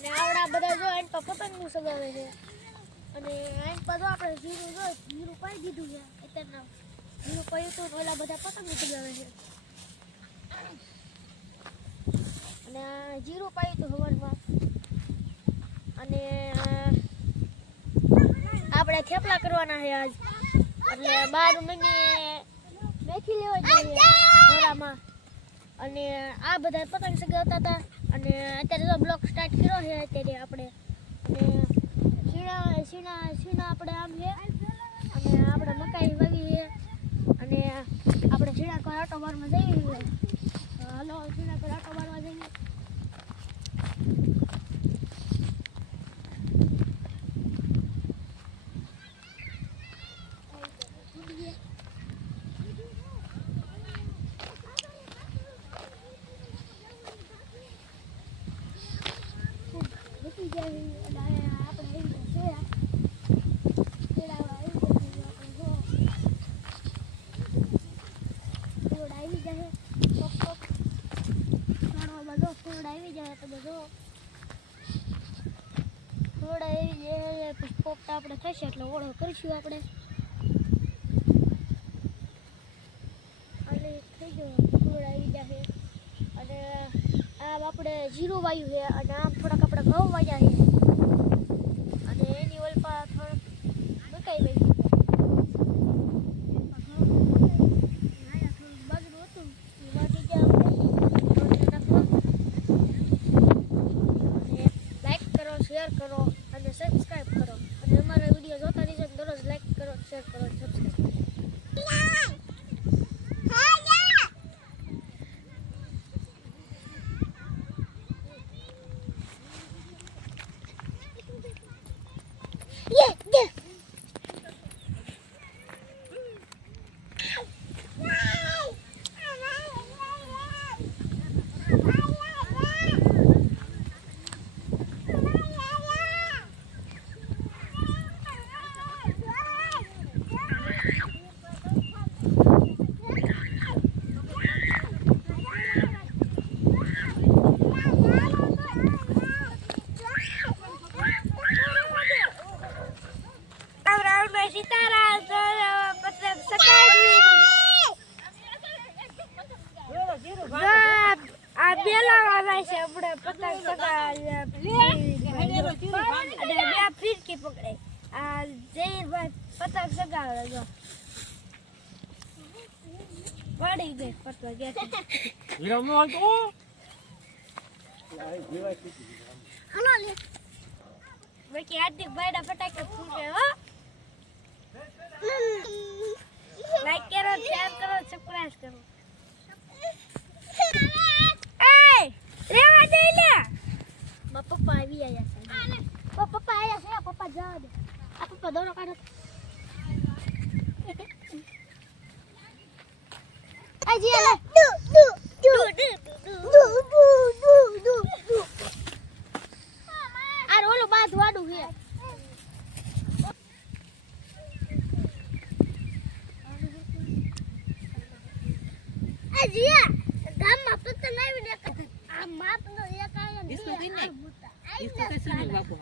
અને આવડા બધા જો એન પર પતંગનું સગાવે છે. અને એન પર જો આપણે જીરું જો જીરું પાઈ દીધું છે અત્યારના. જીરું પાયું તો ઓલા બધા પતંગ સગાવે છે. અને જીરું પાયું હતું હવારમાં અને આપણે થેપલા કરવાના છે આજ. એટલે બાર મહિને મેથી લેવા જોઈએ. ઘોડામાં. અને આ બધા પતંગ સગાવતા હતા. અને અત્યારે તો બ્લોક સ્ટાર્ટ કર્યો છે, અત્યારે આપણે અને શીણા શીણા શીણા આપણે આમ છે. અને આપણે મકાઈ વાવી છે અને આપણે શીણા પર આટો બારમાં જઈએ હલો, શીણા પર આટો મારવા જઈએ મૂકી જાય અને આ આપણે એવી રીતે શેરા શેરાવા આવી જાય આપણે જો ફૂડ આવી જાય કોક કોક ઘણો બધો ફૂડ આવી જાય તો બધો. ફૂડ એવી પછી પોપટા આપણે થશે એટલે ઓળો કરીશું આપણે. અને થઈ ગયો ફૂડ આવી જાય અને આમ આપણે જીરું વાયું છે, અને આમ થોડાક આપણે ઘઉં વાયા છે અને એની ઓલપા થોડુંક મકાઈ વાવી છે. આયા થોડું બાજરું હતું એ વાટી ગયા આપણે રોટલી નાખવા. અને લાઈક કરો શેર કરો અને સબસ્ક્રાઇબ કરો અને અમારા વીડિયો જોતા રહેજો અને દરરોજ લાઈક કરો શેર કરો અને સબસ્ક્રાઇબ આ બેલા વાળા છે આપણે પતંગ બે ફીરકી પકડે આ જયભાઈ પતંગ સગાવે જો પડી ગઈ પતંગ ગયા વિરામ નો હાલતો હલો લે બાકી હાર્દિક ભાઈ ના ફટાકે ફૂટે હો લાઈક કરો શેર કરો સબસ્ક્રાઇબ કરો મારા પપ્પા આવી આવ્યા છે પપ્પા પપ્પા આવ્યા છે પપ્પા જવા દે આ પપ્પા દોડો કાઢો આજી લે ડુ ડુ ડુ ડુ ડુ ડુ ડુ આ રોલો બાદ વાડું છે इतकं काही सुनील बापू